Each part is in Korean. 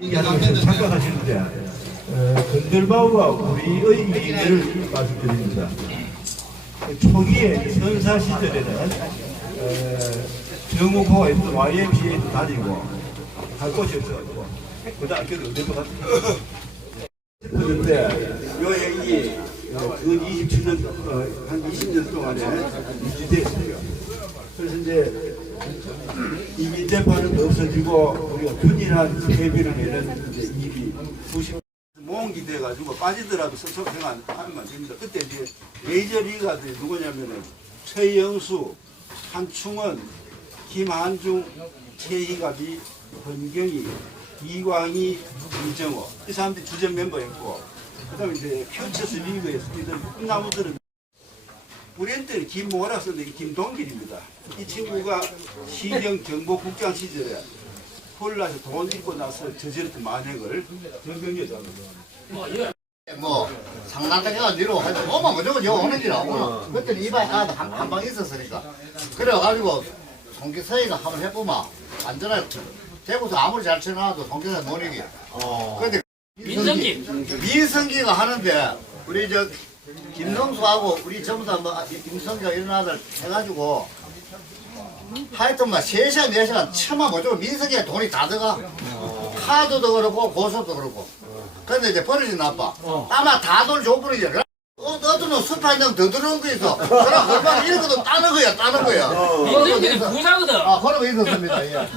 얘기하는 착각하시는데 어, 우리의 미래를 말씀드립니다. 초기에 선사 시절에는 어, 정우포가 있던 YMCA도 다니고 할 곳이 없어가지고 그다음 학교를 어디 것 그런데 요 행이 어, 근 27년 어, 한 20년 동안에 유지됐어요. 그래서 이제 이민재판은 없어지고 우리가 균일한 내는 이제 일이 수십 모험기 돼가지고 빠지더라도 서서 생각 하면 됩니다. 그때 이제 메이저 리가들이 누구냐면은 최영수, 한충원, 김한중, 최희갑이, 권경희, 이광희, 이정호. 이 사람들이 주전 멤버였고. 그다음에 이제 퓨처스 리그에서 뛰던 꿈나무들은 우리한테는 김모라 썼는데 김동길입니다. 이 친구가 시경 경보국장 시절에 홀라서 돈 입고 나서 저지렀던 만행을 전병여자 뭐 상남자가 니로 하죠. 뭐만 무조건 요 오는 길하고 그때는 이발 하나 한방 있었으니까 그래가지고 송기서이가 한번 해보면 안전하게 대구도 아무리 잘 쳐놔도 송기서 못 이겨. 근데 민성기 민성기가 하는데 우리 저 김성수하고 우리 전부 다뭐 김성기가 이런 아들 해가지고 하여튼 막 3시간 4시간 처마 무조건 민성기가 돈이 다 들어가 카드도 그렇고 고속도 그렇고 근데 이제 버릇이 나빠. 아마 다 돈 줘버리지. 어, 어떤 스파이랑 더 들어온 거 있어. 그럼 얼마나 이런 것도 따는 거야, 따는 거야. 민들끼리 부자거든. 아, 그런 거 있었습니다. 예.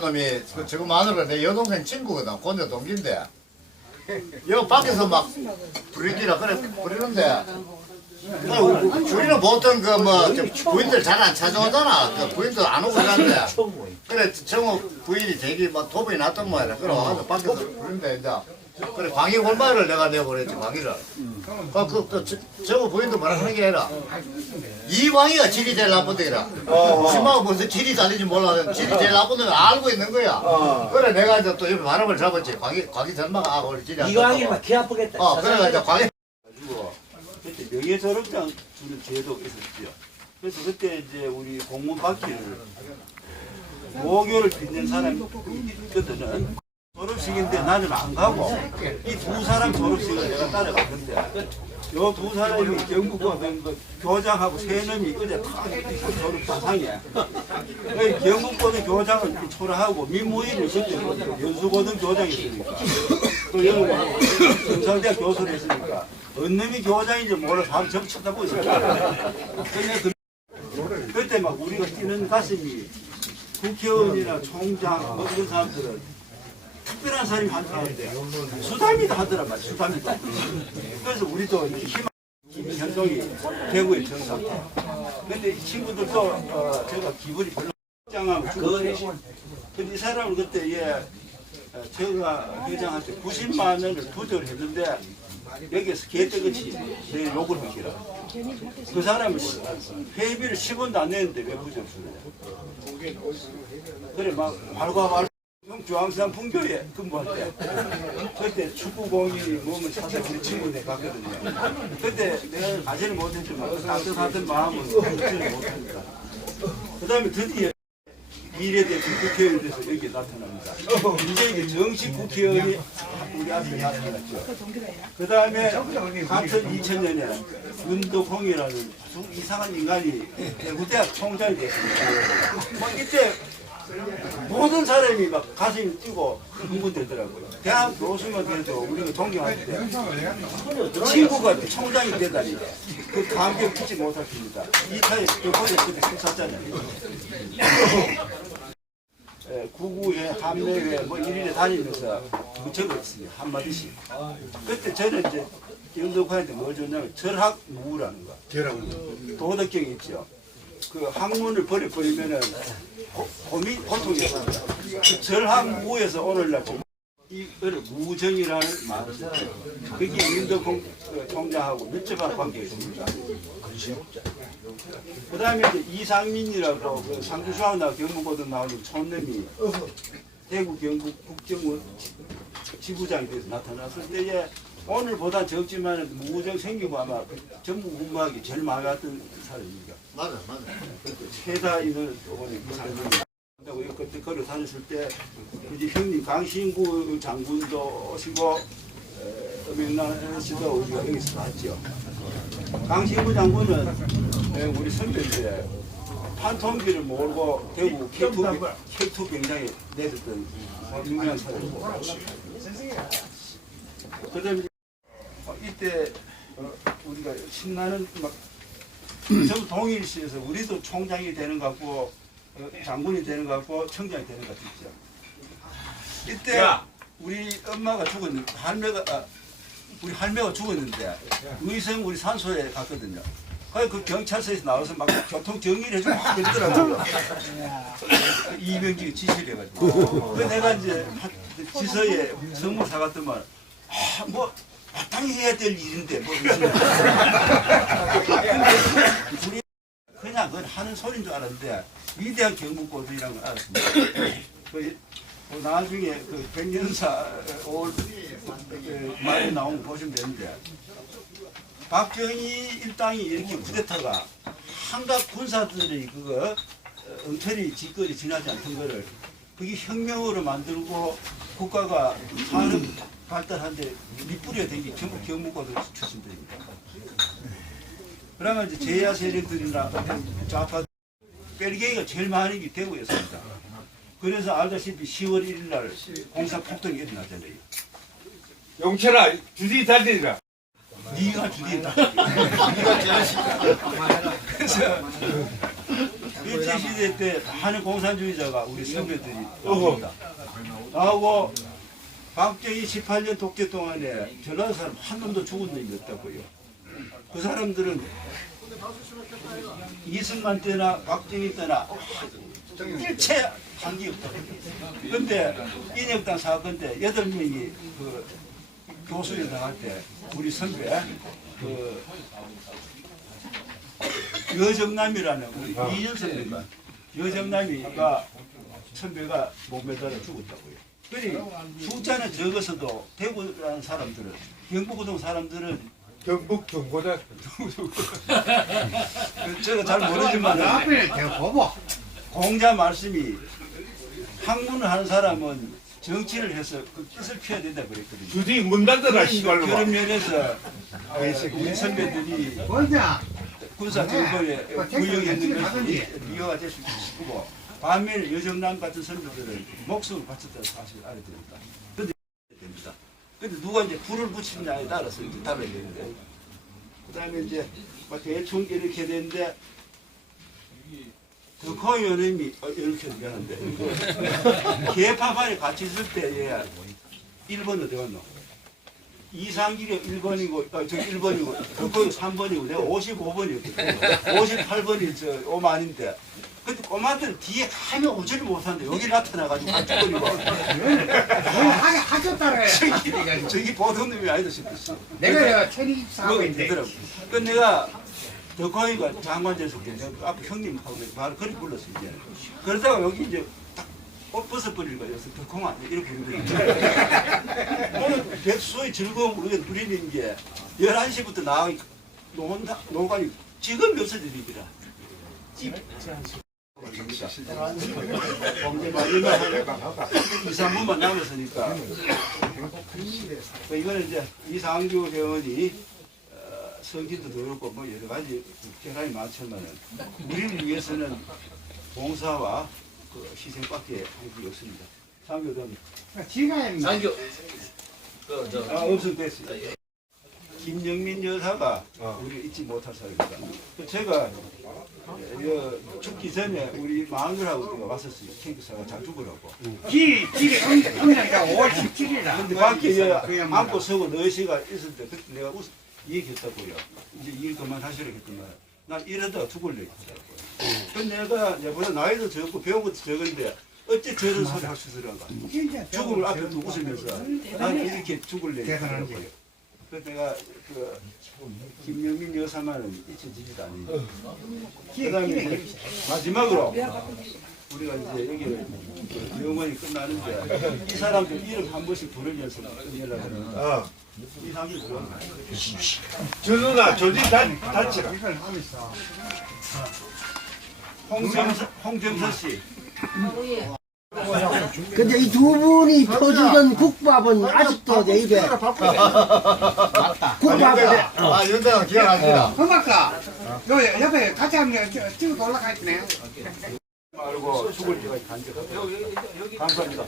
놈이 그 지금 마누라 내 여동생 친구거든. 곤자 동기인데. 여 밖에서 막 부리기라 그래 부리는데. 그 우리는 보통 그뭐 부인들 잘 안 찾아오잖아. 그 부인들 안 오고 그러는데. 그래 정호 부인이 되게 막 도움이 났던 모양이라. 그래 와서 밖에서 부리는데 이제. 그래 광희 골마를 내가 그랬지 광희를. 그, 그, 그 저- 정호 부인도 뭐라 하는 게 아니라 이 광희가 질이 제일 나쁜 데라. 심하고 무슨 질이 다른지 몰라. 질이 제일 나쁜 데를 알고 있는 거야. 그래 내가 이제 또 옆에 바람을 잡았지. 광희 광희 전마가 아 우리 질이 안 이광이면 좋다고. 귀 아프겠다. 어 그래가 이제 광희 가지고 그때 명예졸업장 주는 제도가 있었죠. 그래서 그때 이제 우리 공무원 받기를 모교를 빚는 사람이 있거든은 졸업식인데 나는 안 가고 이 두 사람 졸업식을 내가 따라갔는데 요 두 사람이 경북과 그 교장하고 세 놈이 어제 다 졸업 다상이야. 경북고등 교장은 초라하고 민무일을 그때 연수고등 교장이었으니까 또 여기 정상대학 교수를 했으니까 어느 놈이 교장인지 몰라서 바로 점 쳐다보고 있었다. 그, 그때 막 우리가 뛰는 가슴이 국회의원이나 총장 뭐 이런 사람들은 특별한 사람이 한다는데 수담이다 하더라 말 수담이다. 그래서 우리도 희망 김현동이 대구의 정상. 근데 이 친구들도 어, 제가 기분이 별로 장하고 죽었어요. 근데 이 사람은 그때 예, 어, 제가 회장한테 90만 원을 부조를 했는데 여기에서 개떡같이 내 욕을 하기라. 그 사람은 시- 회비를 10원도 안 내는데 왜 부조를 주느냐. 그래 막 말과 말 중앙산 풍교에 근무할 때 그때 축구공이 몸을 사서 우리 친구네 갔거든요. 그때 내가 가지를 못했지만 그 따뜻하던 마음은 가지를 못하니까. 그 다음에 드디어 미래대표 국회의원이 돼서 여기 나타납니다. 이제 이게 정식 국회의원이 우리 앞에 나타났죠. 그 다음에 같은 2000년에 윤덕홍이라는 아주 이상한 인간이 대구대학 총장이 됐습니다. 막 이때 모든 사람이 막 가슴이 뛰고 흥분되더라고요. 대학 교수만 돼도 우리가 존경하는데 친구가 총장이 되다니 그 감격 잊지 못합니다. 2차에 저번에 그때 했었잖아요. 예, 구구회, 함내회, 뭐 일일에 다니면서 그 적었습니다. 한마디씩. 그때 저는 이제 영덕화한테 뭘 줬냐면 절학 무라는 거. 도덕경이 있죠. 그 학문을 버려버리면은 고, 고민, 고통이. 그 절학무에서 오늘날 좀 이거를 무정이라는 말을 썼어요. 그게 윤덕홍 그 총장하고 밀접한 관계가 있습니다. 그 다음에 이상민이라고 그 상주중학나 경북고등 나오는 촌놈이 대구 경북 국정원 지- 지부장이 돼서 나타났을 때에 오늘보다 적지만 무정 생기고 아마 그 전국 근무하기 제일 많이 왔던 사람입니다. 맞아 맞아. 최다 인을 이번에 이상민 우리 그때 걸어 다녔을 때 이제 형님 강신구 장군도 오시고 엄영란 씨도 우리가 여기서 봤죠. 강신구 장군은 에, 우리 선배인데 판통기를 몰고 대구 K2, K2 경장에 내렸던 유명한 사람이고 그다음에 어, 이때 어, 우리가 신나는 막 전부 동일시에서 우리도 총장이 되는 것 같고 어, 장군이 되는 것 같고 청장이 되는 것 같았죠. 이때 우리 엄마가 죽었는데 할매가 아, 우리 할매가 죽었는데 의성 우리 산소에 갔거든요. 그그 경찰서에서 나와서 막 교통 정리를 해주고 막 그러더라고요. 이병기 지시를 해가지고. 그 내가 이제 하- 지서에 선물 사갔더만 아, 뭐 마땅히 해야 될 일인데 뭐 우리 그냥 그건 하는 소리인 줄 알았는데 위대한 경북고들이라는 걸 알았습니다. 그, 그 나중에 그 백년사 올 그, 말이 나온 거 보시면 되는데 박정희 일당이 이렇게 쿠데타가 한각 군사들이 그거 어, 엉터리 짓거리 지나지 않던 거를 그게 혁명으로 만들고 국가가 산업 발달하는데 밑뿌리가 된게 전부 경무고들 출신들입니다. 그러면 이제 제야 세력들이나 좌파 벨기에가 제일 많은 게 대구였습니다. 그래서 알다시피 10월 1일 날 공사 폭동이 일어나잖아요. 용철아 주디 잘 되리라 네가 주디다. 네가 제하시다. 그래서 일제 시대 때 많은 공산주의자가 우리 선배들이 나옵니다. 나오고 박정희 18년 독재 동안에 전라도 사람 한 놈도 죽은 놈이 없다고요. 그 사람들은 이승만 때나 박정희 때나 일체 한게 없다고요. 근데 인혁당 사건 때 여덟 명이 그 교수에 나갈 때 우리 선배 그 여정남이라는 우리 이전 선배가 여정남이가 선배가 목매달아 죽었다고요. 그리 숫자는 적어서도 대구라는 사람들은 경북고동 사람들은 경북 그 제가 잘 모르지만 앞에 대보고. 공자 말씀이 학문을 하는 사람은 정치를 해서 그 뜻을 피해야 된다 그랬거든요. 주디 문 닫아라 씨발로 그런 면에서 우리 선배들이 뭐냐? 군사 정권에 그 구형했는 택시 것이 미화가 될수 있고 반면에 여정남 같은 선배들은 목숨을 바쳤다는 사실을 알아야 됩니다. 근데 됩니다. 근데 누가 이제 불을 붙이느냐에 따라서 이제 달라야 되는데 그 다음에 이제 뭐 대충 이렇게 되는데 덕호 연임이 어, 이렇게 미안한데 개파반에 같이 있을 때에 1번 어디 갔노? 이상길이 1번이고, 아, 저 1번이고, 덕호이 3번이고, 내가 55번이었거든. 58번이 저 오만인데. 근데 꼬마들은 뒤에 가면 오지를 못하는데 여기 나타나가지고 안쪽거리고 하게 하셨다래 저기, 저기 보통 놈이 아니다 싶었어. 내가 천이 사고인데 되더라고. 그 내가 덕호이가 장관제에서 앞에 형님하고 말을 그리 불렀어 이제. 그러다가 여기 이제 딱옷 벗어버리니까 여기서 덕호가 아니야 이렇게 부르는 거야. 오늘 백수의 즐거움 우리가 누리는 게 11시부터 나가 노다 노가니 지금 몇 시들이더라. 한 2, 3분만 남았으니까. 그 이거는 이제 이상주 회원이 어, 성질도 더럽고 뭐 여러 가지 결함이 많지만은 우리를 위해서는 봉사와 그 희생밖에 할 게 없습니다. 상교동 지가 했나 아 없음 됐어요. 김영민 여사가 우리 잊지 못할 사람입니다. 그 제가 여, 죽기 전에 우리 내가 왔었어요. 캠프사가 잘 죽으라고. 길 길이 엄청나니까 5월 17일이라 근데 밖에 여, 그야 안고 서고 너시가 있을 때 그때 내가 웃, 얘기했다고요. 이제 일 그만하시라 했더만 난 이러다가 죽을래 했더라고요. 그 내가 내보다 나이도 적고 배운 것도 적은데 어째 저런 소리 할 수 있으란가. 죽음을 앞에 두고 웃으면서 난 이렇게 죽을래. 했더라고요. 그 내가 그 김영민 여사만은 잊혀지지도 않으니까. 그 다음에 이제 마지막으로 우리가 이제 여기를 그 영원히 끝나는데 이 사람들 이름 한 번씩 부르면서 끝내려고 어. 이상이 그런 저 누나 다 다치라. 홍정서, 홍정서 씨 근데 이 두 분이 퍼주던 국밥은 아직도 내 입에. 국밥에 아 연대가 기억합니다. 음악가 요 옆에 같이 하면 찍어 올라가 있네. 말고 죽을 때가 간직하고 감사합니다.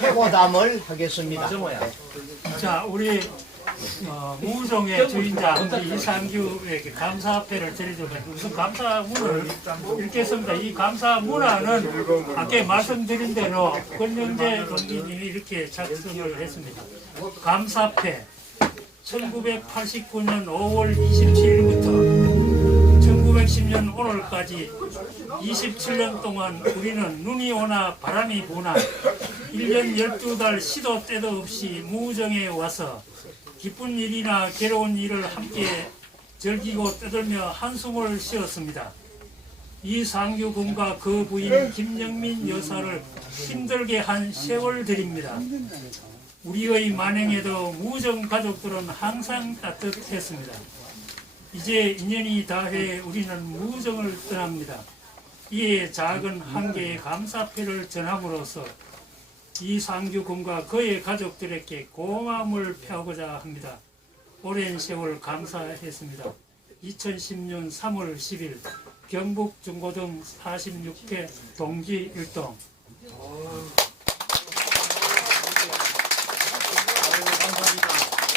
해고담을 하겠습니다. 자, 우리 어, 무종의 주인장 우리 이상규에게 감사패를 드리도록 하겠습니다. 우선 감사문을 읽겠습니다. 이 감사문화는 아까 말씀드린 대로 권영재 동기님이 이렇게 작성을 했습니다. 감사패 1989년 5월 27일부터 1910년 오늘까지 27년 동안 우리는 눈이 오나 바람이 부나 1년 12달 시도 때도 없이 무정에 와서 기쁜 일이나 괴로운 일을 함께 즐기고 떠들며 한숨을 쉬었습니다. 이상규 군과 그 부인 김영민 여사를 힘들게 한 세월들입니다. 우리의 만행에도 무정 가족들은 항상 따뜻했습니다. 이제 인연이 다해 우리는 무정을 떠납니다. 이에 작은 한 개의 감사패를 전함으로써 이상규 군과 그의 가족들에게 고마움을 표하고자 합니다. 오랜 세월 감사했습니다. 2010년 3월 10일 경북 중고등 46회 동지 일동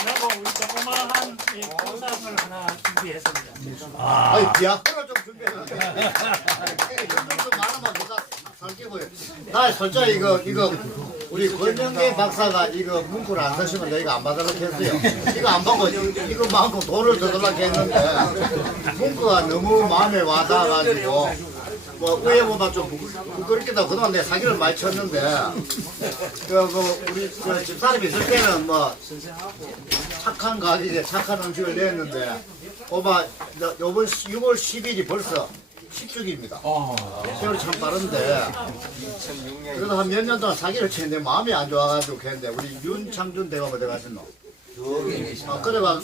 라고 우리 조그마한 이 포상을 하나 준비했습니다. 아니 디아코라 좀 준비해놨네. 연좀 많으면 누가. 나 솔직히 이거 이거 우리 권영계 박사가 이거 문구를 안 쓰시면 내가 안 받으려고 했어요. 이거 안 받고 이거 많고 돈을 더 달라고 했는데 문구가 너무 마음에 와닿아가지고 뭐 의회보다 좀 부- 부끄럽기도 그동안 내가 사기를 많이 쳤는데 그, 그 우리 그 집사람이 있을 때는 뭐 착한 가게에 착한 음식을 냈는데 오마 요- 요번 6월 10일이 벌써 10주기입니다. 세월이 참 빠른데. 그래도 한 몇 년 동안 사기를 쳤는데 마음이 안 좋아가지고 했는데 우리 윤창준 대가 어디 가셨노? 아, 그래가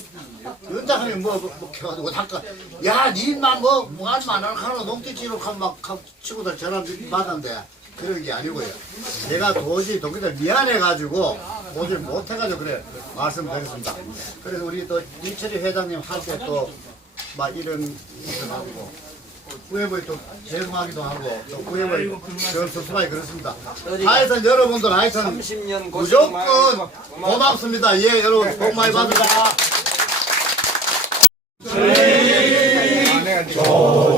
윤장하니 뭐, 뭐, 뭐, 켜가지고 잠깐, 야, 니만 뭐, 뭐하지만 안 하는 농띠지로 막, 막 친구들 전화 받았는데, 그런 게 아니고요. 내가 도저히 동기들 미안해가지고, 도저히 못해가지고, 그래, 말씀드렸습니다. 그래서 우리 또, 이철희 회장님 할 때 또, 막 이런, 일을 하고, 후회부에 또 죄송하기도 하고, 또 후회부에 저 스스로에 그렇습니다. 하여튼 여러분들 하여튼, 무조건 고맙습니다. 예, 여러분, 복 많이 받으라. 또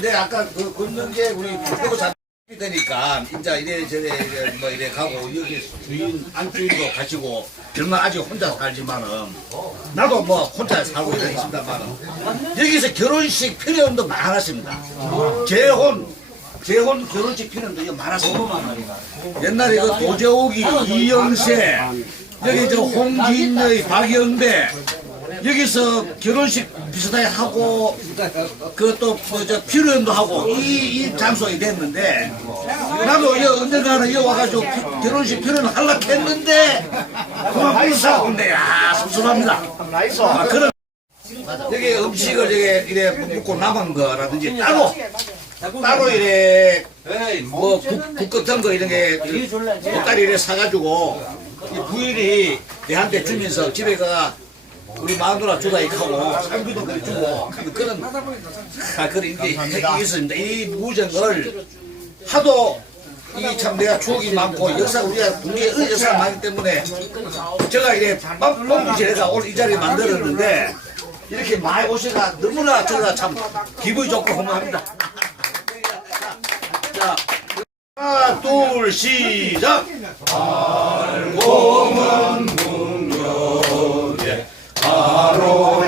내 아까 그 권영재 우리 대구 자 되니까 이제 이래 저래 이래 뭐 이래 가고 여기 주인 안주인도 가시고 정말 아직 혼자 살지만은 나도 뭐 혼자 살고 있습니다만은 여기서 결혼식 필요도 많았습니다. 재혼 재혼 결혼식 필요도 많았습니다. 옛날에 그 도재욱이 이영세 여기 저 홍진의 박영배 여기서 결혼식 비슷하게 하고 그또 뭐저 피로연도 하고 이, 이 장소에 됐는데 나도 여 언젠가는 여 와가지고 피- 결혼식 피로연 하려고 했는데 그만 불사고인데 야 섭섭합니다. 아, 그런 여기 음식을 저기 이래 먹고 남은 거라든지 따로 따로 이래 뭐국 국 같은 거 이런 게 보따리 이래 사가지고 이 부인이 내한테 주면서 집에 가 우리 마누라 주다익하고 상비도 그래 주고 그런 아 그런 이게 있습니다. 이 무정을 하도 이참 내가 추억이 많고 역사 우리가 국내 역사가 많기 때문에 제가 이래 뽕지에가 오늘 이 자리 만들었는데 이렇게 많이 오셔가 너무나 제가 참 기분이 좋고 고마합니다. 자, 하나, 둘, 시작. 알고는 바